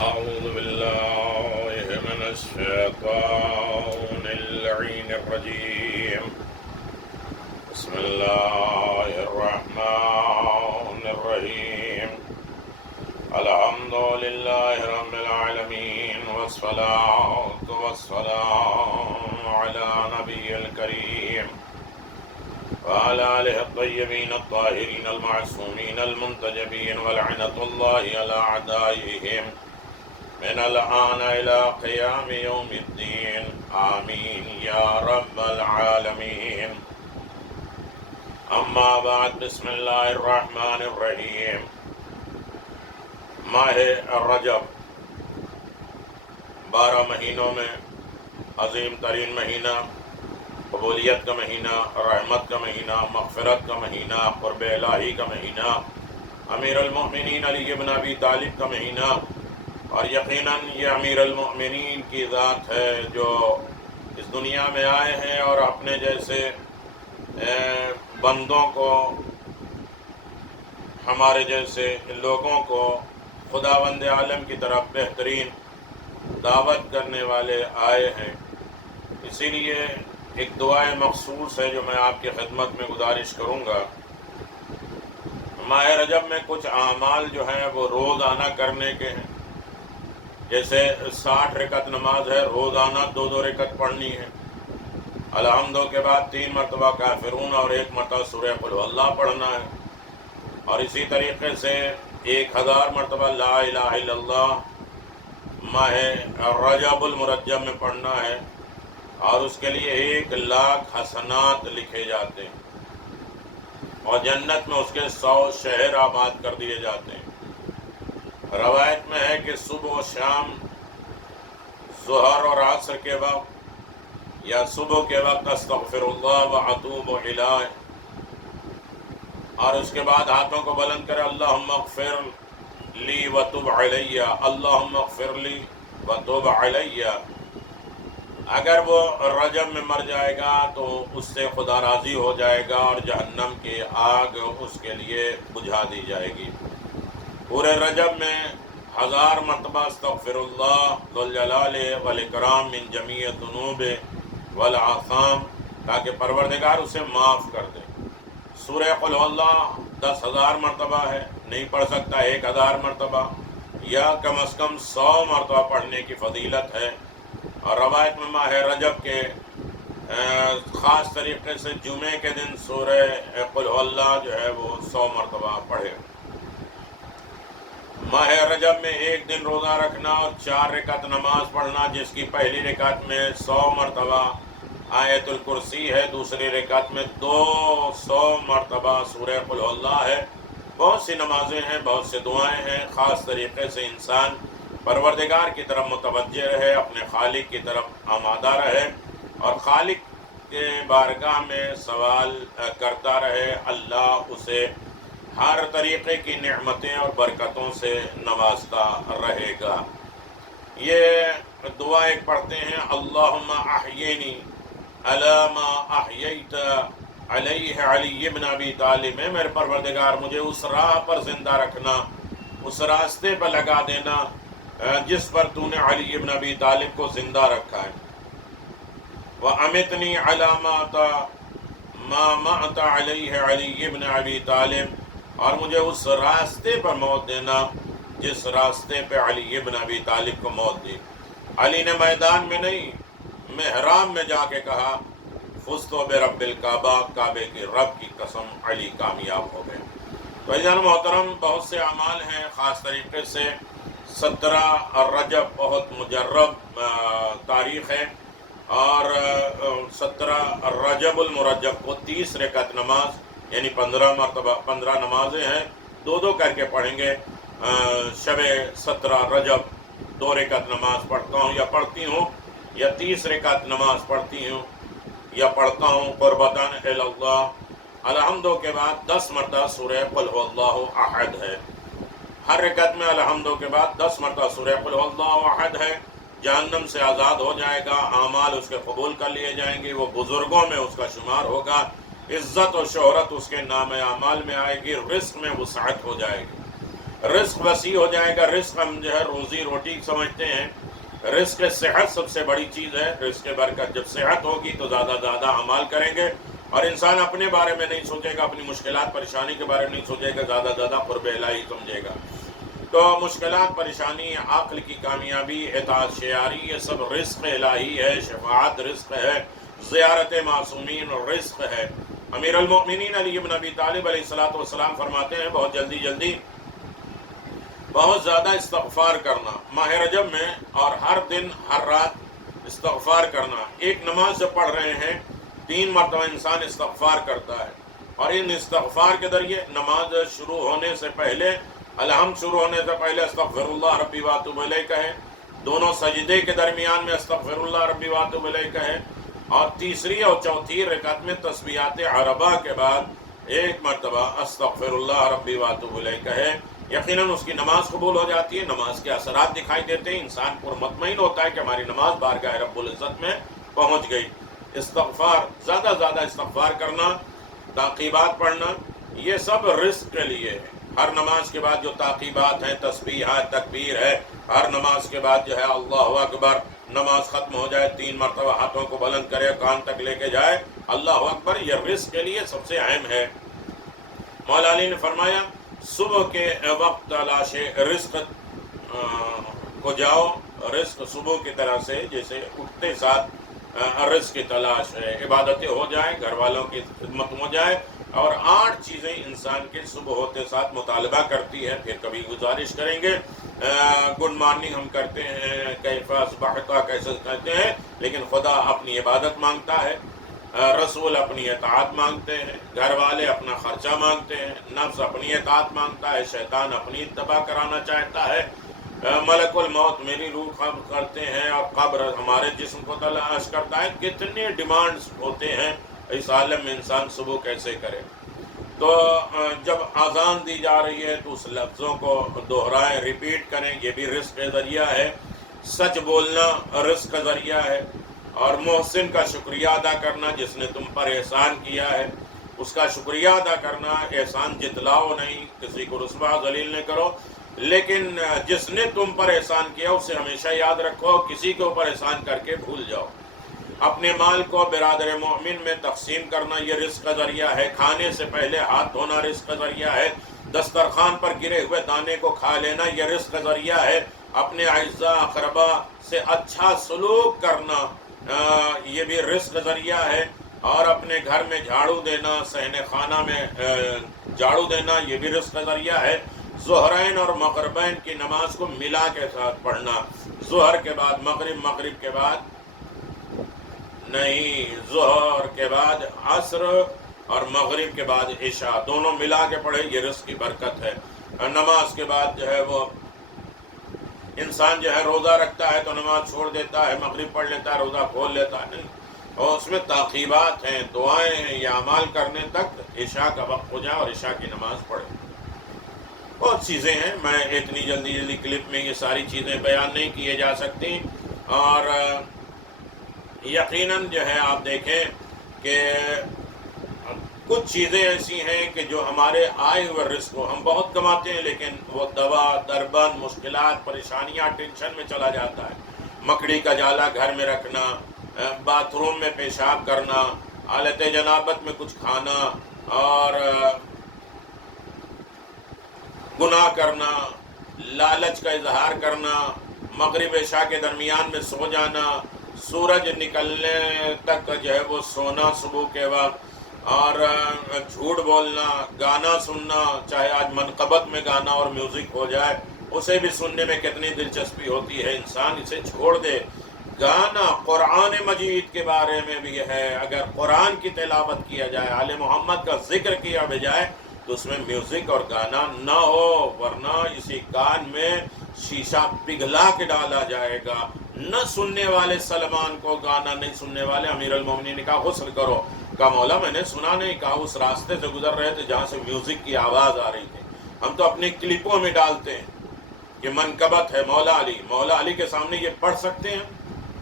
أعوذ بالله من الشيطان اللعين الرجيم. بسم الله الرحمن الرحيم. الحمد لله رب العالمين، والصلاة والسلام على نبي الكريم وعلى آله الطيبين الطاهرين المعصومين المنتجبين، ولعنة الله على أعدائهم من الآن إلى قيام يوم الدين، آمين يا رب العالمين. اما بعد، بسم اللہ الرحمن الرحیم. ماہ رجب 12 مہینوں میں عظیم ترین مہینہ، قبولیت کا مہینہ، رحمت کا مہینہ، مغفرت کا مہینہ، قرب الہی کا مہینہ، امیر المؤمنین علی بن ابی طالب کا مہینہ. اور یقیناً یہ امیر المؤمنین کی ذات ہے جو اس دنیا میں آئے ہیں اور اپنے جیسے بندوں کو، ہمارے جیسے لوگوں کو خداوند عالم کی طرف بہترین دعوت کرنے والے آئے ہیں. اسی لیے ایک دعائے مخصوص ہے جو میں آپ کی خدمت میں گزارش کروں گا. ماہ رجب میں کچھ اعمال جو ہیں وہ روزانہ کرنے کے ہیں. جیسے 60 رکعت نماز ہے، روزانہ 2 رکعت پڑھنی ہے. الحمد کے بعد 3 مرتبہ کافرون اور 1 مرتبہ سورہ قل هو اللہ پڑھنا ہے. اور اسی طریقے سے 1000 مرتبہ لا الہ الا اللہ ماہ رجب المرجب میں پڑھنا ہے. اور اس کے لیے 1,00,000 حسنات لکھے جاتے ہیں اور جنت میں اس کے 100 شہر آباد کر دیے جاتے ہیں. روایت میں ہے کہ صبح و شام، ظہر اور عصر کے وقت یا صبح کے وقت استغفر اللہ و اتوب الیہ، اور اس کے بعد ہاتھوں کو بلند کرے اللہم اغفر لی وتب علیہ، اللہم اغفر لی وتب علیہ. اگر وہ رجب میں مر جائے گا تو اس سے خدا راضی ہو جائے گا اور جہنم کی آگ اس کے لیے بجھا دی جائے گی. پورے رجب میں 1000 مرتبہ استغفر اللہ ذو الجلال والاکرام من جمیع الذنوب والآثام، تاکہ پروردگار اسے معاف کر دے. سورہ قل هو اللہ 10,000 مرتبہ ہے، نہیں پڑھ سکتا 1000 مرتبہ یا کم از کم 100 مرتبہ پڑھنے کی فضیلت ہے. اور روایت میں ماہ رجب کے خاص طریقے سے جمعے کے دن سورہ قل هو اللہ جو ہے وہ 100 مرتبہ پڑھے. ماہ رجب میں 1 دن روزہ رکھنا اور 4 رکعت نماز پڑھنا، جس کی پہلی رکعت میں 100 مرتبہ آیت الکرسی ہے، دوسری رکعت میں 200 مرتبہ سورہ قل هو اللہ ہے. بہت سی نمازیں ہیں، بہت سے دعائیں ہیں. خاص طریقے سے انسان پروردگار کی طرف متوجہ رہے، اپنے خالق کی طرف آمادہ رہے اور خالق کے بارگاہ میں سوال کرتا رہے. اللہ اسے ہر طریقے کی نعمتیں اور برکتوں سے نوازتا رہے گا. یہ دعا ایک پڑھتے ہیں، اللہم احیینی علی ما احییت علیہ علی بن ابی طالب. میرے پروردگار مجھے اس راہ پر زندہ رکھنا، اس راستے پر لگا دینا جس پر تو نے علی بن ابی طالب کو زندہ رکھا ہے. وَأَمِتْنِي عَلَى مَا مَاتَ عَلَيْهِ عَلِيِّ بْنَ أَبِي طالب، اور مجھے اس راستے پر موت دینا جس راستے پہ علی بن ابی طالب کو موت دی. علی نے میدان میں نہیں، محراب میں جا کے کہا فزت برب الکعبہ، کعبے کے رب کی قسم علی کامیاب ہو گئے. تو عزیزان محترم، بہت سے اعمال ہیں. خاص طریقے سے 17 رجب بہت مجرب تاریخ ہے، اور 17 رجب المرجب کو 30 رکعت نماز یعنی 15 نمازیں ہیں، 2 کر کے پڑھیں گے. شب 17 رجب 2 رکعت نماز پڑھتا ہوں یا پڑھتی ہوں، یا 30 رکعت نماز پڑھتی ہوں یا پڑھتا ہوں قربتاً الی اللہ. الحمدو کے بعد 10 مرتبہ سورہ قل هو اللہ احد ہے. ہر رکعت میں الحمدو کے بعد 10 مرتبہ سورہ قل هو اللہ احد ہے. جہنم سے آزاد ہو جائے گا، اعمال اس کے قبول کر لیے جائیں گے، وہ بزرگوں میں اس کا شمار ہوگا، عزت و شہرت اس کے نام اعمال میں آئے گی، رزق میں وسعت ہو جائے گی. رزق وسیع ہو جائے گا. رزق ہم جو ہے روزی روٹی سمجھتے ہیں. رزق صحت سب سے بڑی چیز ہے. رزق برکت. جب صحت ہوگی تو زیادہ اعمال کریں گے اور انسان اپنے بارے میں نہیں سوچے گا, اپنی مشکلات پریشانی کے بارے میں نہیں سوچے گا, زیادہ قرب الہی سمجھے گا. تو مشکلات, پریشانی, عقل کی کامیابی, اطاعت شعاری, یہ سب رزق الہی ہے. شفاعت رزق ہے, زیارت معصومین رزق ہے. امیر المؤمنین علی بن ابی طالب علیہ الصلوۃ والسلام فرماتے ہیں بہت جلدی بہت زیادہ استغفار کرنا ماہ رجب میں, اور ہر دن ہر رات استغفار کرنا. ایک نماز جب پڑھ رہے ہیں 3 مرتبہ انسان استغفار کرتا ہے, اور ان استغفار کے ذریعے نماز شروع ہونے سے پہلے, الحمد شروع ہونے سے پہلے استغفر اللہ ربی واتوب الیہ کہے, دونوں سجدے کے درمیان میں استغفر اللہ ربی واتوب الیہ کہے, اور تیسری اور چوتھی رکعت میں تسبیحات عربہ کے بعد 1 مرتبہ استغفر اللہ ربی واتوب الیہ کہے. یقیناً اس کی نماز قبول ہو جاتی ہے, نماز کے اثرات دکھائی دیتے ہیں, انسان پرمطمئن ہوتا ہے کہ ہماری نماز بارگاہ رب العزت میں پہنچ گئی. استغفار, زیادہ استغفار کرنا, تعقیبات پڑھنا, یہ سب رزق کے لیے ہے. ہر نماز کے بعد جو تعقیبات ہیں, تسبیحات, تکبیر ہے, ہر نماز کے بعد جو ہے اللہ اکبر, نماز ختم ہو جائے 3 مرتبہ ہاتھوں کو بلند کرے, کان تک لے کے جائے اللہ اکبر, یہ رزق کے لیے سب سے اہم ہے. مولا علی نے فرمایا صبح کے وقت تلاش رزق کو جاؤ. رزق صبح کی طرح سے جیسے اٹھتے ساتھ رزق کی تلاش ہے, عبادتیں ہو جائیں, گھر والوں کی خدمت ہو جائے, اور 8 چیزیں انسان کے صبح ہوتے ساتھ مطالبہ کرتی ہے. پھر کبھی گزارش کریں گے, گڈ مارننگ ہم کرتے ہیں, کیف اصبحت کیسے کہتے ہیں, لیکن خدا اپنی عبادت مانگتا ہے, رسول اپنی اطاعت مانگتے ہیں, گھر والے اپنا خرچہ مانگتے ہیں, نفس اپنی اطاعت مانگتا ہے, شیطان اپنی اتباع کرانا چاہتا ہے, ملک الموت میری روح قبض کرتے ہیں, اور قبر ہمارے جسم کو تلاش کرتا ہے. کتنے ڈیمانڈز ہوتے ہیں اس عالم میں, انسان صبح کیسے کرے. تو جب اذان دی جا رہی ہے تو اس لفظوں کو دہرائیں, ریپیٹ کریں, یہ بھی رزق کا ذریعہ ہے. سچ بولنا رزق کا ذریعہ ہے. اور محسن کا شکریہ ادا کرنا, جس نے تم پر احسان کیا ہے اس کا شکریہ ادا کرنا. احسان جتلاؤ نہیں, کسی کو رسوا ذلیل نہ کرو, لیکن جس نے تم پر احسان کیا اسے ہمیشہ یاد رکھو. کسی کے اوپر احسان کر کے بھول جاؤ. اپنے مال کو برادر مومن میں تقسیم کرنا یہ رزق کا ذریعہ ہے. کھانے سے پہلے ہاتھ دھونا رزق کا ذریعہ ہے. دسترخوان پر گرے ہوئے دانے کو کھا لینا یہ رزق کا ذریعہ ہے. اپنے اعزاء اقربا سے اچھا سلوک کرنا یہ بھی رزق کا ذریعہ ہے. اور اپنے گھر میں جھاڑو دینا, صحن خانہ میں جھاڑو دینا یہ بھی رزق کا ذریعہ ہے. ظہرین اور مغربین کی نماز کو ملا کے ساتھ پڑھنا, ظہر کے بعد مغرب, مغرب کے بعد نہیں, ظہر کے بعد عصر اور مغرب کے بعد عشاء, دونوں ملا کے پڑھے, یہ رزق کی برکت ہے. نماز کے بعد جو ہے وہ انسان جو ہے روزہ رکھتا ہے تو نماز چھوڑ دیتا ہے, مغرب پڑھ لیتا ہے, روزہ کھول لیتا ہے, نہیں, اور اس میں تعقیبات ہیں, دعائیں ہیں, یہ اعمال کرنے تک عشاء کا وقت ہو جائے اور عشاء کی نماز پڑھے. بہت چیزیں ہیں, میں اتنی جلدی کلپ میں یہ ساری چیزیں بیان نہیں کیے جا سکتی. اور یقیناً جو ہے آپ دیکھیں کہ کچھ چیزیں ایسی ہیں کہ جو ہمارے آئے ہوئے رزق کو ہم بہت کماتے ہیں, لیکن وہ دوا, دربند, مشکلات, پریشانیاں, ٹینشن میں چلا جاتا ہے. مکڑی کا جالا گھر میں رکھنا, باتھ روم میں پیشاب کرنا, حالت جنابت میں کچھ کھانا, اور گناہ کرنا, لالچ کا اظہار کرنا, مغرب عشاء کے درمیان میں سو جانا, سورج نکلنے تک جو ہے وہ سونا صبح کے وقت, اور جھوٹ بولنا, گانا سننا, چاہے آج منقبت میں گانا اور میوزک ہو جائے اسے بھی سننے میں کتنی دلچسپی ہوتی ہے, انسان اسے چھوڑ دے. گانا قرآن مجید کے بارے میں بھی ہے, اگر قرآن کی تلاوت کیا جائے, آل محمد کا ذکر کیا بجائے, تو اس میں میوزک اور گانا نہ ہو, ورنہ اسی کان میں شیشہ پگھلا کے ڈالا جائے گا. نہ سننے والے سلمان کو, گانا نہیں سننے والے امیر المومنین نے کہا غسل کرو. کہا مولا میں نے سنا نہیں. کہا اس راستے سے گزر رہے تھے جہاں سے میوزک کی آواز آ رہی تھی. ہم تو اپنی کلپوں میں ڈالتے ہیں کہ منقبت ہے مولا علی, مولا علی کے سامنے یہ پڑھ سکتے ہیں؟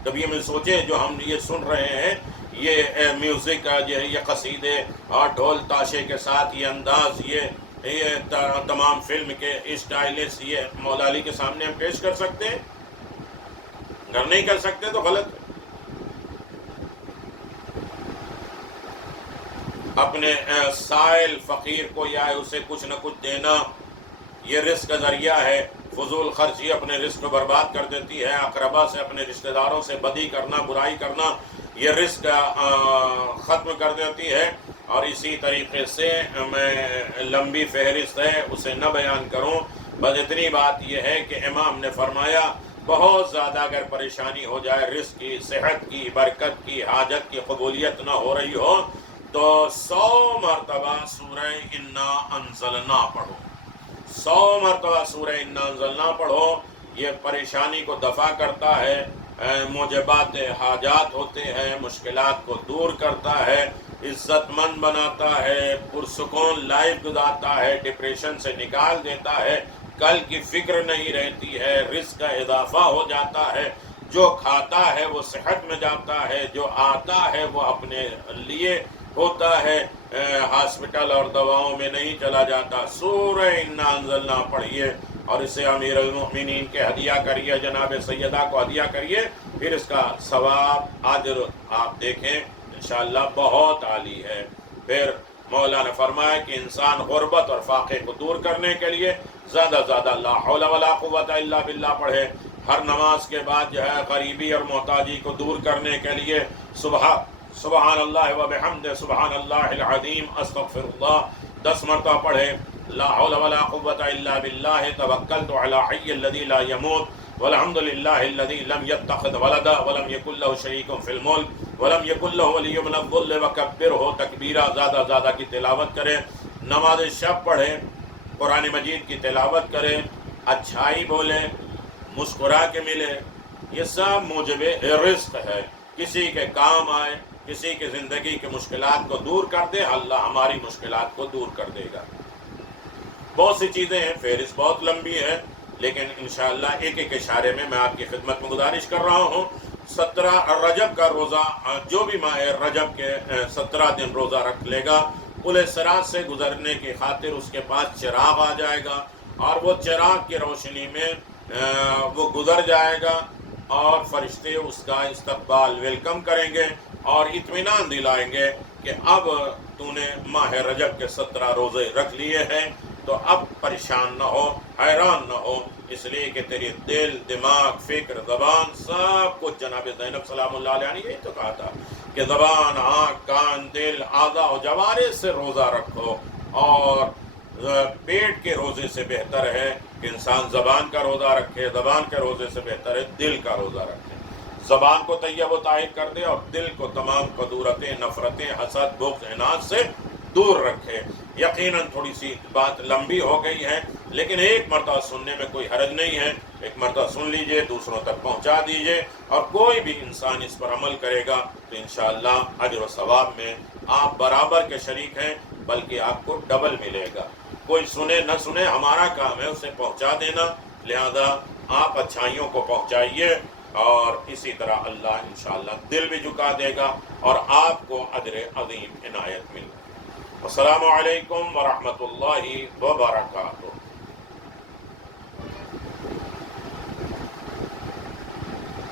کبھی ہمیں سوچے جو ہم یہ سن رہے ہیں, یہ میوزک جو ہے, یہ قصیدے اور ڈھول تاشے کے ساتھ یہ انداز, یہ یہ تمام فلم کے اسٹائلس یہ مولا علی کے سامنے ہم پیش کر سکتے ہیں؟ اگر نہیں کر سکتے تو غلط ہے۔ اپنے سائل فقیر کو یا اسے کچھ نہ کچھ دینا یہ رزق کا ذریعہ ہے۔ فضول خرچی اپنے رزق کو برباد کر دیتی ہے۔ اقربا سے اپنے رشتہ داروں سے بدی کرنا، برائی کرنا یہ رزق ختم کر دیتی ہے۔ اور اسی طریقے سے میں لمبی فہرست ہے اسے نہ بیان کروں، بس اتنی بات یہ ہے کہ امام نے فرمایا بہت زیادہ اگر پریشانی ہو جائے، رزق کی، صحت کی، برکت کی، حاجت کی قبولیت نہ ہو رہی ہو تو 100 مرتبہ سورہ انا انزلنا پڑھو، 100 مرتبہ سورہ انا انزلنا پڑھو۔ یہ پریشانی کو دفع کرتا ہے، موجبات حاجات ہوتے ہیں، مشکلات کو دور کرتا ہے، عزت مند بناتا ہے، پرسکون لائف گزارتا ہے، ڈپریشن سے نکال دیتا ہے، کل کی فکر نہیں رہتی ہے، رزق کا اضافہ ہو جاتا ہے، جو کھاتا ہے وہ صحت میں جاتا ہے، جو آتا ہے وہ اپنے لیے ہوتا ہے، ہاسپٹل اور دواؤں میں نہیں چلا جاتا۔ سورہ انا انزلنا پڑھیے اور اسے امیر المؤمنین کے ہدیہ کریے، جناب سیدہ کو ہدیہ کریے، پھر اس کا ثواب اجر آپ دیکھیں انشاءاللہ بہت عالی ہے۔ پھر مولا نے فرمایا کہ انسان غربت اور فاقے کو دور کرنے کے لیے زیادہ زیادہ لا حول ولا قوت الا باللہ پڑھے۔ ہر نماز کے بعد جو ہے غریبی اور محتاجی کو دور کرنے کے لیے سبحان اللہ و بحمدہ سبحان اللہ العظیم استغفر اللہ 10 مرتبہ پڑھے۔ لا حول ولا قوت الا باللہ توکلت علی حی الذی لا یموت والحمد للہ الذی لم یتخذ ولدا ولم یکن له شریک فی الملک ولم یکن له ولی من الذل وکبرہ تکبیرہ۔ زیادہ زیادہ کی تلاوت کریں، نماز شب پڑھیں، قرآن مجید کی تلاوت کریں، اچھائی بولیں، مسکرا کے ملے، یہ سب موجب رزق ہے۔ کسی کے کام آئے، کسی کی زندگی کی مشکلات کو دور کر دے، اللہ ہماری مشکلات کو دور کر دے گا۔ بہت سی چیزیں ہیں، فہرست بہت لمبی ہے، لیکن انشاءاللہ ایک ایک اشارے میں میں آپ کی خدمت میں گزارش کر رہا ہوں۔ 17 رجب کا روزہ، جو بھی ماہ رجب کے 17 دن روزہ رکھ لے گا، پل صراط سے گزرنے کی خاطر اس کے پاس چراغ آ جائے گا اور وہ چراغ کی روشنی میں وہ گزر جائے گا اور فرشتے اس کا استقبال ویلکم کریں گے اور اطمینان دلائیں گے کہ اب تو نے ماہ رجب کے 17 روزے رکھ لیے ہیں تو اب پریشان نہ ہو، حیران نہ ہو، اس لیے کہ تیری دل، دماغ، فکر، زبان سب کچھ جناب زینب سلام اللہ علیہ نے یہی تو کہا تھا کہ زبان، آنکھ، کان، دل، اعضاء و جوارح سے روزہ رکھو۔ اور پیٹ کے روزے سے بہتر ہے کہ انسان زبان کا روزہ رکھے، زبان کے روزے سے بہتر ہے دل کا روزہ رکھے۔ زبان کو طیب و طاہر کر دے اور دل کو تمام قدورتیں، نفرتیں، حسد، بغض، عناد سے دور رکھے۔ یقیناً تھوڑی سی بات لمبی ہو گئی ہے، لیکن ایک مرتبہ سننے میں کوئی حرج نہیں ہے۔ ایک مرتبہ سن لیجئے، دوسروں تک پہنچا دیجئے، اور کوئی بھی انسان اس پر عمل کرے گا تو انشاءاللہ اجر و ثواب میں آپ برابر کے شریک ہیں، بلکہ آپ کو ڈبل ملے گا۔ کوئی سنے نہ سنے، ہمارا کام ہے اسے پہنچا دینا، لہذا آپ اچھائیوں کو پہنچائیے اور اسی طرح اللہ انشاءاللہ دل بھی جھکا دے گا اور آپ کو اجر عظیم عنایت ملے گا۔ السلام علیکم ورحمۃ اللہ وبرکاتہ۔